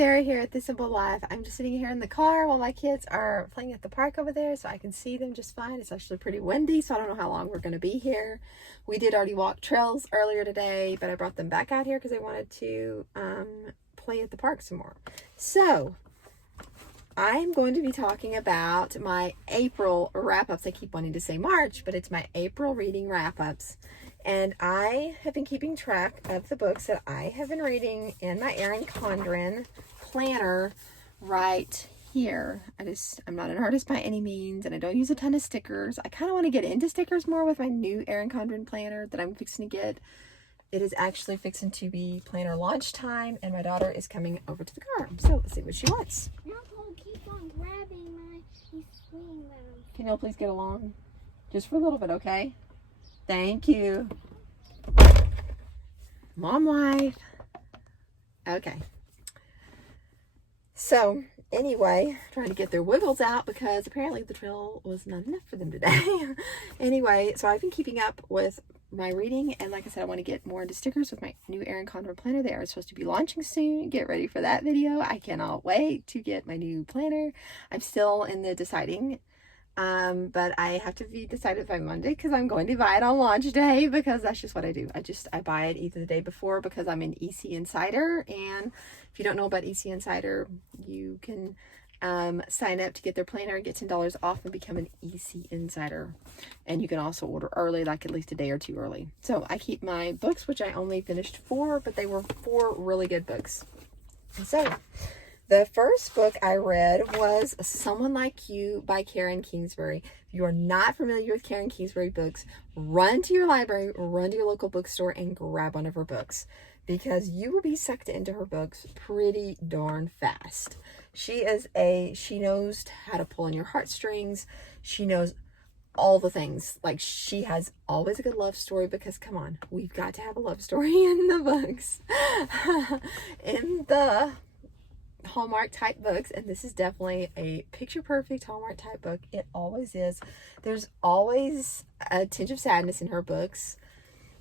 Sarah here at The Simple Life. I'm just sitting here in the car while my kids are playing at the park over there, so I can see them just fine. It's actually pretty windy, so I don't know how long we're going to be here. We did already walk trails earlier today, but I brought them back out here because I wanted to play at the park some more. So I'm going to be talking about my April wrap-ups. I keep wanting to say March, but it's my April reading wrap-ups. And I have been keeping track of the books that I have been reading in my Erin Condren planner right here. I'm not an artist by any means, and I don't use a ton of stickers. I kind of want to get into stickers more with my new Erin Condren planner that I'm fixing to get. It is actually fixing to be planner launch time, and my daughter is coming over to the car. So let's see what she wants. No, keep on grabbing my swing them. Can you all please get along? Just for a little bit, okay? Thank you. Mom wife. Okay. So, anyway, trying to get their wiggles out because apparently the trail was not enough for them today. Anyway, so I've been keeping up with my reading, and like I said, I want to get more into stickers with my new Erin Condren planner. They are supposed to be launching soon. Get ready for that video. I cannot wait to get my new planner. I'm still in the deciding, but I have to be decided by Monday because I'm going to buy it on launch day, because that's just what I do. I buy it either the day before because I'm an EC Insider, and if you don't know about EC Insider, you can sign up to get their planner and get $10 off and become an EC Insider. And you can also order early, like at least a day or two early. So I keep my books, which I only finished 4, but they were 4 really good books. So the first book I read was Someone Like You by Karen Kingsbury. If you are not familiar with Karen Kingsbury books, run to your library, run to your local bookstore, and grab one of her books, because you will be sucked into her books pretty darn fast. She knows how to pull on your heartstrings. She knows all the things. Like, she has always a good love story, because come on, we've got to have a love story in the books. In the Hallmark type books, and this is definitely a picture perfect Hallmark type book. It always is. There's always a tinge of sadness in her books.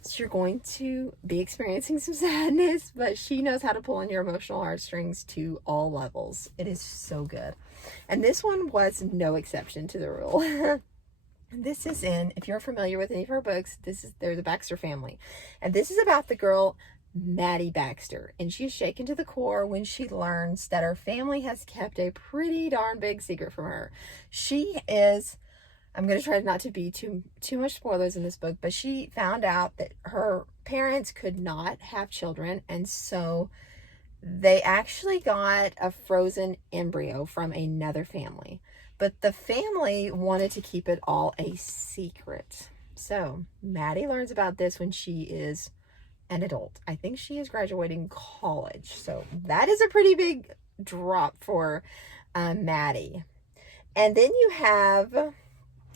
So you're going to be experiencing some sadness, but she knows how to pull on your emotional heartstrings to all levels. It is so good. And this one was no exception to the rule. This is if you're familiar with any of her books, there's a Baxter family. And this is about the girl Maddie Baxter, and she's shaken to the core when she learns that her family has kept a pretty darn big secret from her. I'm going to try not to be too much spoilers in this book, but she found out that her parents could not have children, and so they actually got a frozen embryo from another family, but the family wanted to keep it all a secret. So Maddie learns about this when she is an adult. I think she is graduating college, so that is a pretty big drop for Maddie. And then you have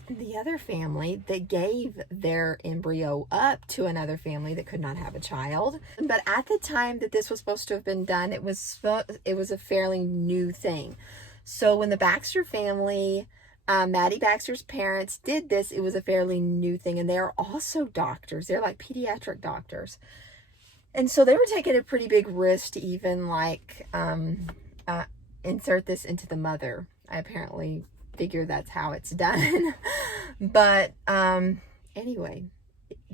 the other family that gave their embryo up to another family that could not have a child. But at the time that this was supposed to have been done, it was a fairly new thing. So when the Baxter family, Maddie Baxter's parents, did this, it was a fairly new thing. And they are also doctors. They're like pediatric doctors. And so they were taking a pretty big risk to even insert this into the mother. I apparently figure that's how it's done. But anyway,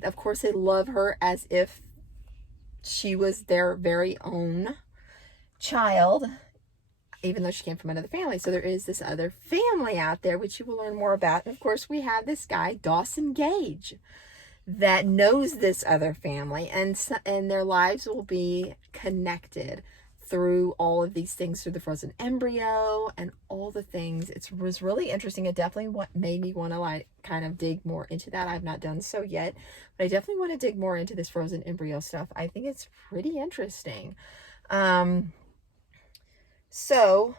of course they love her as if she was their very own child, even though she came from another family. So there is this other family out there, which you will learn more about. And of course we have this guy, Dawson Gage, that knows this other family, and their lives will be connected through all of these things, through the frozen embryo and all the things. It was really interesting. It definitely made me want to kind of dig more into that. I've not done so yet, but I definitely want to dig more into this frozen embryo stuff. I think it's pretty interesting. So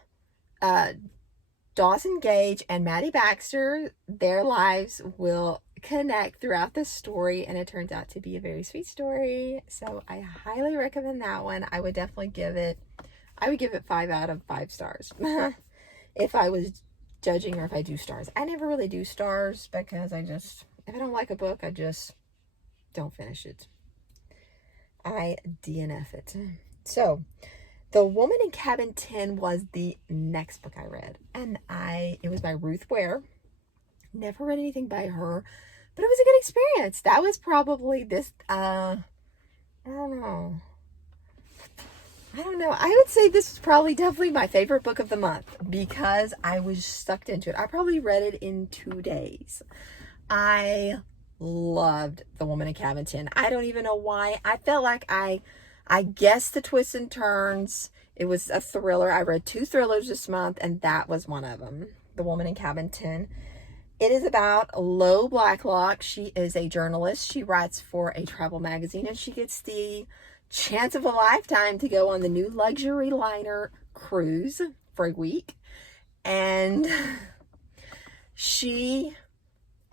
Dawson Gage and Maddie Baxter, their lives will connect throughout the story, and it turns out to be a very sweet story. So I highly recommend that one. I would give it 5 out of 5 stars if I was judging, or if I do stars. I never really do stars, because if I don't like a book, I just don't finish it. I DNF it. So The Woman in Cabin 10 was the next book I read. And it was by Ruth Ware. Never read anything by her, but it was a good experience. That was probably this, I don't know. I would say this was probably definitely my favorite book of the month because I was sucked into it. I probably read it in 2 days. I loved The Woman in Cabin 10. I don't even know why. I felt like I guessed the twists and turns. It was a thriller. I read 2 thrillers this month, and that was one of them. The Woman in Cabin 10. It is about Lo Blacklock. She is a journalist. She writes for a travel magazine, and she gets the chance of a lifetime to go on the new luxury liner cruise for a week. And she,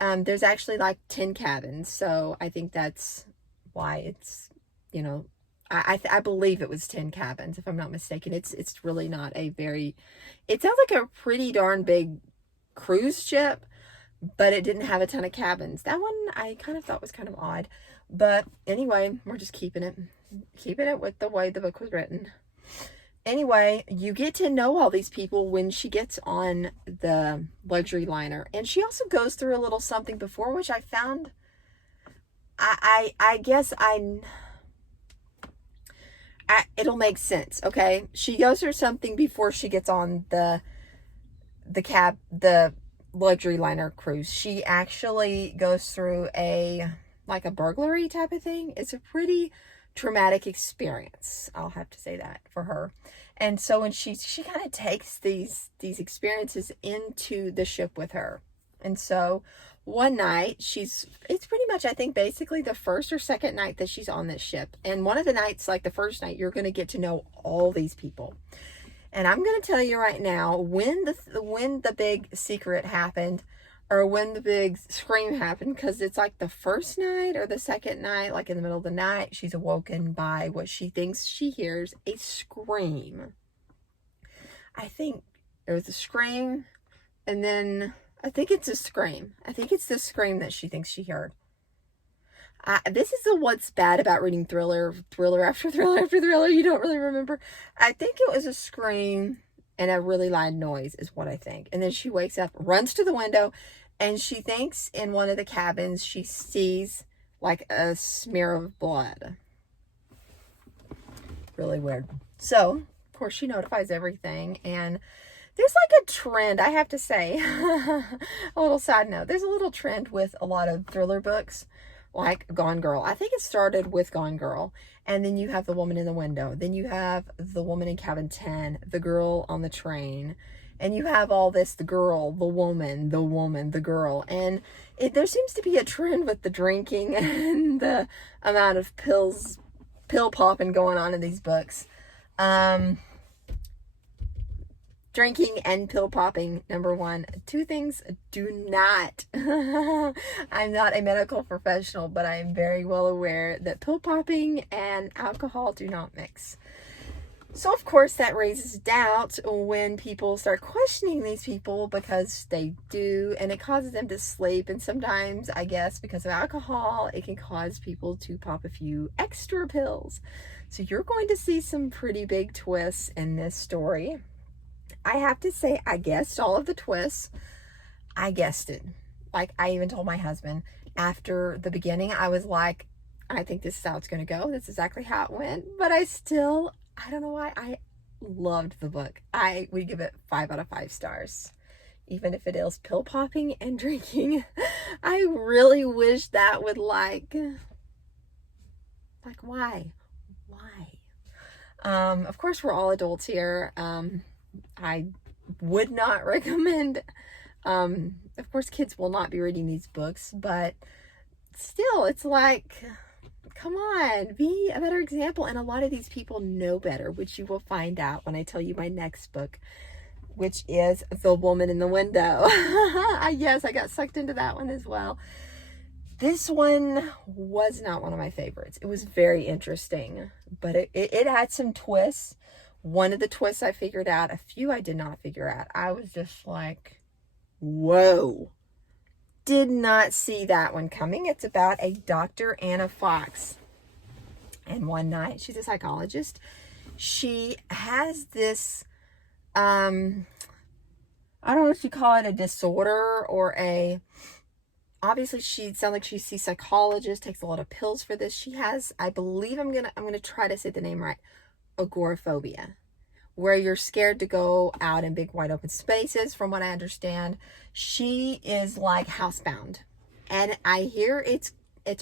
there's actually like 10 cabins. So I think that's why it's, you know, I believe it was 10 cabins, if I'm not mistaken. It's really not a very, it sounds like a pretty darn big cruise ship, but it didn't have a ton of cabins. That one I kind of thought was kind of odd. But anyway, we're just keeping it with the way the book was written. Anyway, you get to know all these people when she gets on the luxury liner. And she also goes through a little something before, which I found, I guess it'll make sense, okay? She goes through something before she gets on the luxury liner cruise. She actually goes through a burglary type of thing. It's a pretty traumatic experience. I'll have to say that for her. And so when she kind of takes these experiences into the ship with her. And so one night it's pretty much, I think, basically the first or second night that she's on this ship. And one of the nights, like the first night, you're going to get to know all these people. And I'm going to tell you right now, when the big secret happened, or when the big scream happened, because it's like the first night or the second night, like in the middle of the night, she's awoken by what she thinks she hears, a scream. I think there was a scream, and then I think it's a scream. I think it's the scream that she thinks she heard. This is what's bad about reading thriller after thriller after thriller. You don't really remember. I think it was a scream and a really loud noise is what I think. And then she wakes up, runs to the window, and she thinks in one of the cabins she sees like a smear of blood. Really weird. So, of course, she notifies everything, and there's like a trend, I have to say. A little side note. There's a little trend with a lot of thriller books, like Gone Girl. I think it started with Gone Girl. And then you have The Woman in the Window. Then you have The Woman in Cabin 10, The Girl on the Train. And you have all this, the girl, the woman, the girl. And there seems to be a trend with the drinking and the amount of pill popping going on in these books. Drinking and pill popping, number one. 2 things do not. I'm not a medical professional, but I am very well aware that pill popping and alcohol do not mix. So, of course, that raises doubt when people start questioning these people, because they do, and it causes them to sleep. And sometimes, I guess, because of alcohol, it can cause people to pop a few extra pills. So you're going to see some pretty big twists in this story. I have to say, I guessed all of the twists. I guessed it. Like, I even told my husband after the beginning, I was like, I think this is how it's going to go. That's exactly how it went. But I don't know why, I loved the book. I would give it 5 out of 5 stars. Even if it is pill popping and drinking. I really wish that would like why? Of course, we're all adults here. I would not recommend, of course, kids will not be reading these books, but still, it's like, come on, be a better example. And a lot of these people know better, which you will find out when I tell you my next book, which is The Woman in the Window. Yes, I got sucked into that one as well. This one was not one of my favorites. It was very interesting, but it had some twists. One of the twists I figured out, a few I did not figure out. I was just like, whoa. Did not see that one coming. It's about a Dr. Anna Fox. And one night, she's a psychologist, she has this, I don't know what you call it, a disorder or obviously she sounds like she sees psychologists, takes a lot of pills for this. She has, I believe, I'm gonna try to say the name right, agoraphobia, where you're scared to go out in big wide open spaces. From what I understand, she is like housebound, and I hear it's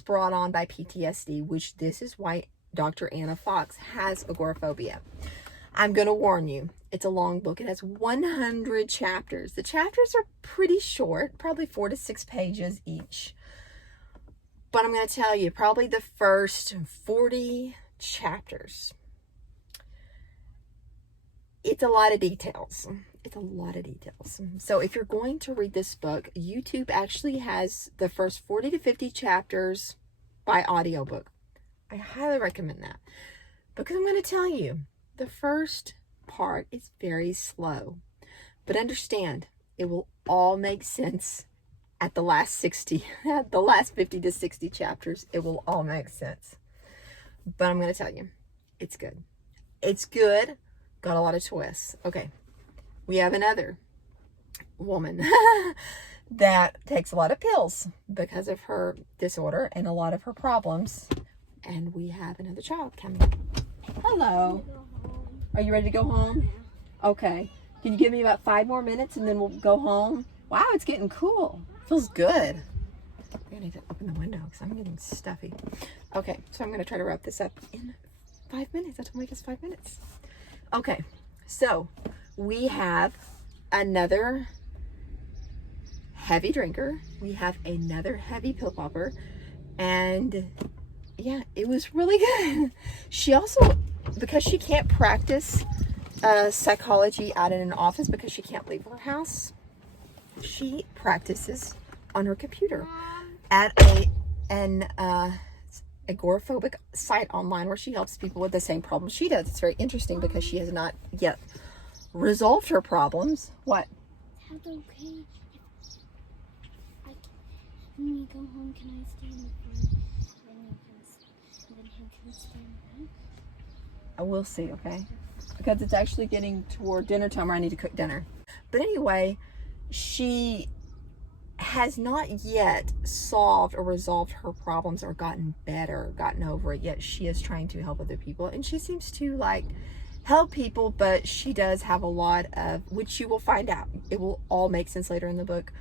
brought on by PTSD, which this is why Dr. Anna Fox has agoraphobia. I'm gonna warn you, it's a long book. It has 100 chapters. The chapters are pretty short, probably 4 to 6 pages each, but I'm gonna tell you, probably the first 40 chapters, it's a lot of details. It's a lot of details. So if you're going to read this book, YouTube actually has the first 40 to 50 chapters by audiobook. I highly recommend that, because I'm going to tell you, the first part is very slow, but understand, it will all make sense at the last 60, the last 50 to 60 chapters. It will all make sense. But I'm going to tell you, it's good. It's good. Got a lot of twists. Okay, we have another woman that takes a lot of pills because of her disorder and a lot of her problems. And we have another child coming. Hello. Are you ready to go home? Okay. Can you give me about 5 more minutes and then we'll go home? Wow, it's getting cool. Feels good. I need to open the window because I'm getting stuffy. Okay, so I'm going to try to wrap this up in 5 minutes. That's going to make us 5 minutes. Okay, so we have another heavy drinker. We have another heavy pill popper. And yeah, it was really good. She also, because she can't practice psychology out in an office because she can't leave her house, she practices on her computer at an agoraphobic site online where she helps people with the same problems she does. It's very interesting because she has not yet resolved her problems. What? Is that okay? When we go home, can I stay in the front? Then he can stay in the back? I will see, okay? Because it's actually getting toward dinner time where I need to cook dinner. But anyway, she has not yet solved or resolved her problems or gotten better, gotten over it, yet she is trying to help other people. And she seems to like help people, but she does have a lot of, which you will find out, it will all make sense later in the book,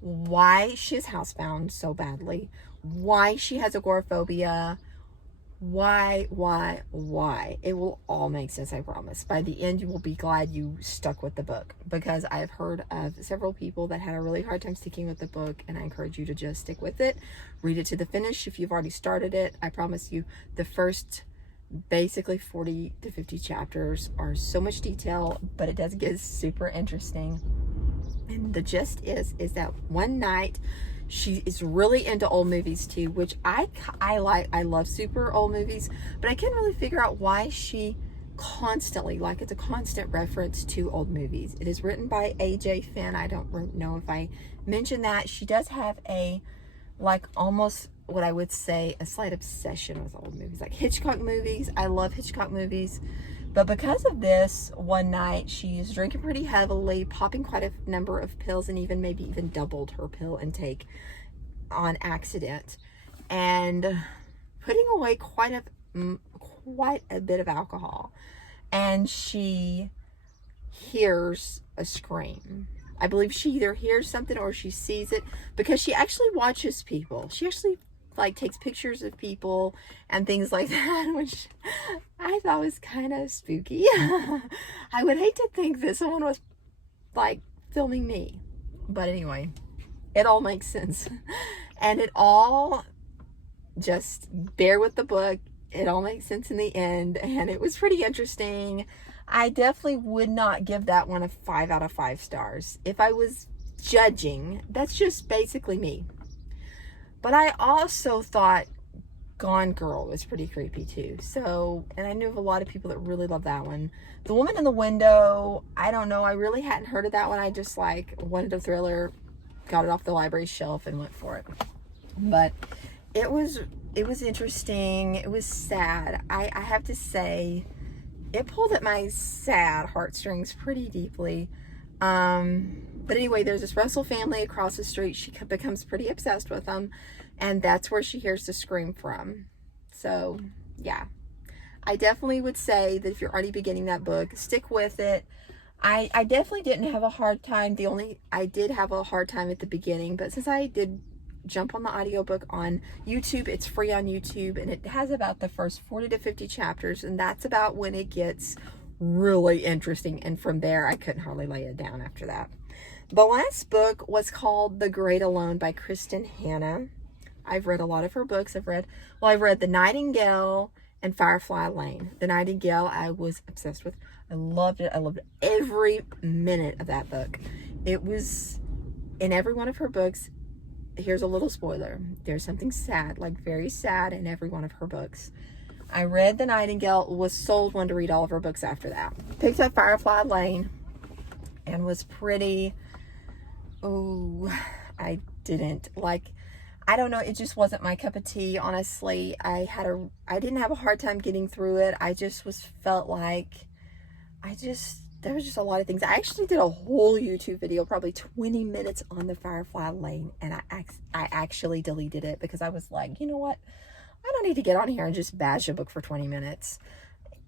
why she is housebound so badly, why she has agoraphobia, why. It will all make sense, I promise. By the end, you will be glad you stuck with the book, because I've heard of several people that had a really hard time sticking with the book, and I encourage you to just stick with it. Read it to the finish if you've already started it. I promise you, the first basically 40 to 50 chapters are so much detail, but it does get super interesting. And the gist is that one night, she is really into old movies too, which I like. I love super old movies, but I can't really figure out why she constantly, like, it's a constant reference to old movies. It is written by A.J. Finn. I don't know if I mentioned that. She does have a, like, almost what I would say a slight obsession with old movies, like Hitchcock movies. I love Hitchcock movies. But because of this, one night she's drinking pretty heavily, popping quite a number of pills, and maybe even doubled her pill intake on accident, and putting away quite a bit of alcohol. And she hears a scream. I believe she either hears something or she sees it, because she actually watches people. She actually like takes pictures of people and things like that, which I thought was kind of spooky. I would hate to think that someone was like filming me, but anyway, it all makes sense. And it all, just bear with the book, it all makes sense in the end, and it was pretty interesting. I definitely would not give that one a 5 out of 5 stars. If I was judging, that's just basically me. But I also thought Gone Girl was pretty creepy too. So, and I knew of a lot of people that really love that one. The Woman in the Window, I don't know. I really hadn't heard of that one. I just like wanted a thriller, got it off the library shelf and went for it. But it was interesting. It was sad. I have to say, it pulled at my sad heartstrings pretty deeply. But anyway, there's this Russell family across the street. She becomes pretty obsessed with them, and that's where she hears the scream from. So yeah, I definitely would say that if you're already beginning that book, stick with it. I definitely didn't have a hard time. I did have a hard time at the beginning, but since I did jump on the audiobook on YouTube, it's free on YouTube, and it has about the first 40 to 50 chapters, and that's about when it gets really interesting, and from there I couldn't hardly lay it down after that. The last book was called The Great Alone by Kristin Hannah. I've read a lot of her books. I've read The Nightingale and Firefly Lane. The Nightingale I was obsessed with. I loved it. I loved every minute of that book. It was, in every one of her books, here's a little spoiler, there's something sad, like very sad, in every one of her books. I read The Nightingale, was sold, wanted to read all of her books after that. Picked up Firefly Lane and was pretty, I didn't like, I don't know, it just wasn't my cup of tea, honestly. I didn't have a hard time getting through it. I just felt like, there was just a lot of things. I actually did a whole YouTube video, probably 20 minutes on the Firefly Lane, and I actually deleted it because I was like, you know what? I don't need to get on here and just bash a book for 20 minutes.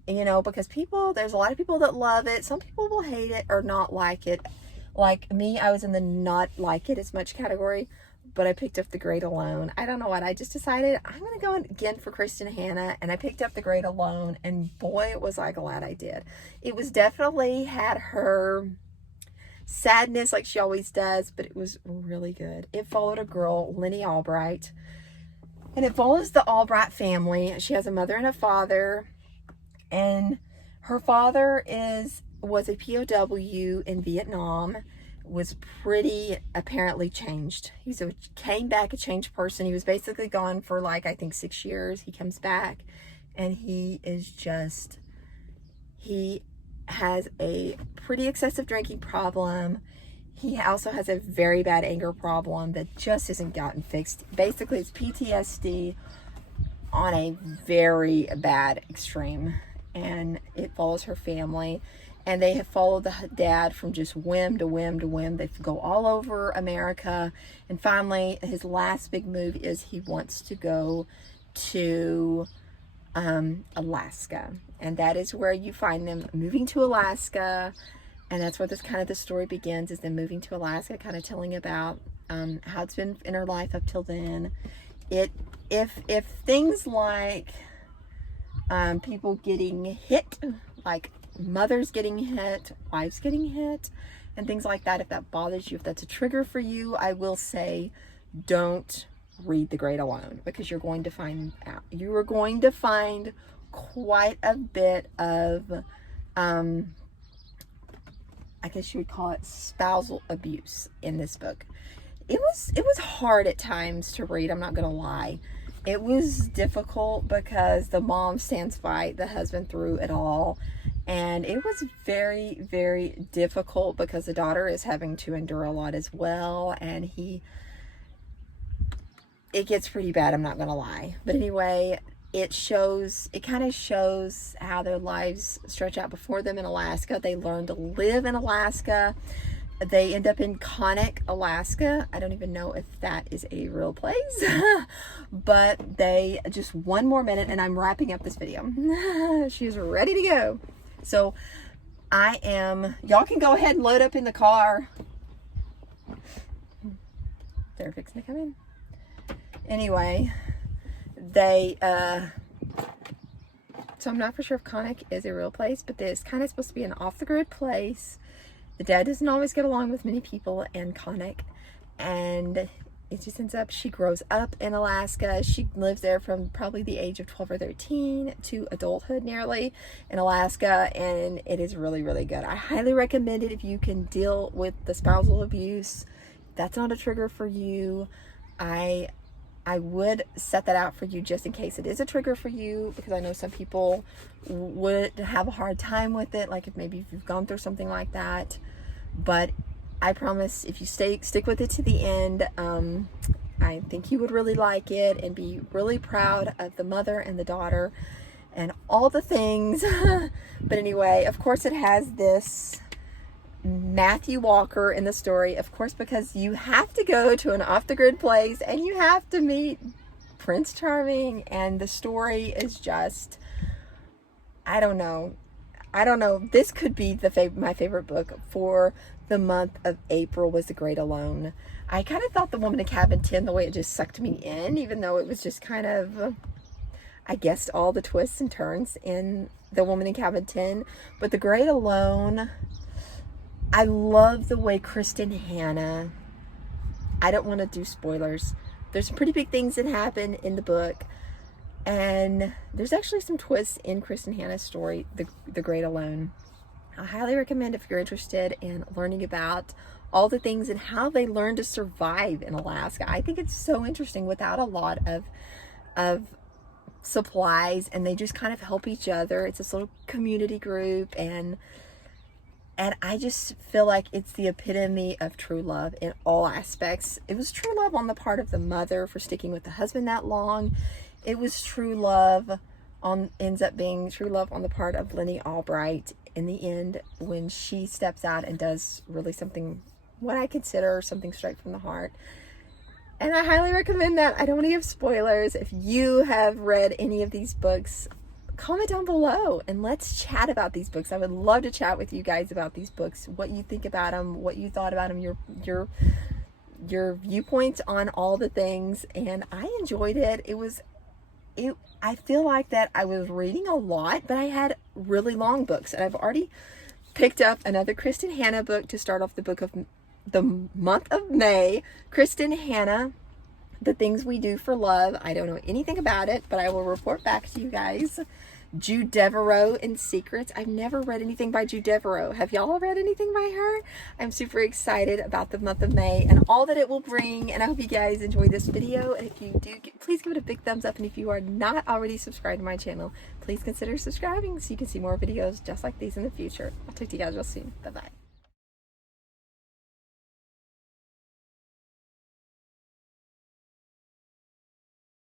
You know, because there's a lot of people that love it. Some people will hate it or not like it. Like me, I was in the not like it as much category, but I picked up The Great Alone. I don't know what, I just decided I'm going to go again for Kristin Hannah, and I picked up The Great Alone, and boy, was I glad I did. It was definitely had her sadness like she always does, but it was really good. It followed a girl, Lenny Albright, and it follows the Albright family. She has a mother and a father, and her father was a POW in Vietnam, was pretty apparently changed. Came back a changed person. He was basically gone for like, I think 6 years. He comes back, and he has a pretty excessive drinking problem. He also has a very bad anger problem that just hasn't gotten fixed. Basically, it's PTSD on a very bad extreme, and it follows her family. And they have followed the dad from just whim to whim to whim. They go all over America. And finally, his last big move is he wants to go to Alaska. And that is where you find them moving to Alaska. And that's where the story begins, is them moving to Alaska, kind of telling about how it's been in her life up till then. If things like people getting hit, like mothers getting hit, wives getting hit, and things like that, if that bothers you, if that's a trigger for you, I will say don't read The Great Alone, because you're going to find out. You are going to find quite a bit of, I guess you would call it spousal abuse in this book. It was hard at times to read, I'm not going to lie. It was difficult because the mom stands by the husband through it all. And it was very, very difficult because the daughter is having to endure a lot as well. And it gets pretty bad, I'm not going to lie. But anyway, it kind of shows how their lives stretch out before them in Alaska. They learn to live in Alaska. They end up in Connick, Alaska. I don't even know if that is a real place. But just one more minute and I'm wrapping up this video. She's ready to go. So y'all can go ahead and load up in the car. They're fixing to come in. Anyway, so I'm not for sure if Connick is a real place, but it's kind of supposed to be an off-the-grid place. The dad doesn't always get along with many people in Connick, and it just ends up, she grows up in Alaska. She lives there from probably the age of 12 or 13 to adulthood nearly in Alaska, and it is really, really good. I highly recommend it if you can deal with the spousal abuse. If that's not a trigger for you, I would set that out for you just in case it is a trigger for you, because I know some people would have a hard time with it, like if you've gone through something like that. But I promise if you stick with it to the end, I think you would really like it and be really proud of the mother and the daughter and all the things. But anyway, of course it has this Matthew Walker in the story, of course, because you have to go to an off-the-grid place and you have to meet Prince Charming, and the story is just, I don't know. This could be my favorite book for the month of April was The Great Alone. I kind of thought The Woman in Cabin 10, the way it just sucked me in, even though it was just kind of, I guessed all the twists and turns in The Woman in Cabin 10. But The Great Alone, I love the way Kristin Hannah, I don't want to do spoilers. There's some pretty big things that happen in the book. And there's actually some twists in Kristin Hannah's story, The Great Alone. I highly recommend if you're interested in learning about all the things and how they learn to survive in Alaska. I think it's so interesting without a lot of supplies, and they just kind of help each other. It's this little community group, and I just feel like it's the epitome of true love in all aspects. It was true love on the part of the mother for sticking with the husband that long. It was true love ends up being true love on the part of Lenny Albright in the end, when she steps out and does really something, what I consider something straight from the heart. And I highly recommend that. I don't want to give spoilers. If you have read any of these books, comment down below and let's chat about these books. I would love to chat with you guys about these books, what you think about them, what you thought about them, your viewpoints on all the things. And I enjoyed it. I feel like that I was reading a lot, but I had really long books, and I've already picked up another Kristin Hannah book to start off the book of the month of May. Kristin Hannah, The Things We Do for Love. I don't know anything about it, but I will report back to you guys. Jude Devereaux in Secrets. I've never read anything by Jude Devereaux. Have y'all read anything by her? I'm super excited about the month of May and all that it will bring, and I hope you guys enjoy this video. And if you do, please give it a big thumbs up, and if you are not already subscribed to my channel, please consider subscribing so you can see more videos just like these in the future. I'll talk to you guys real soon. Bye bye.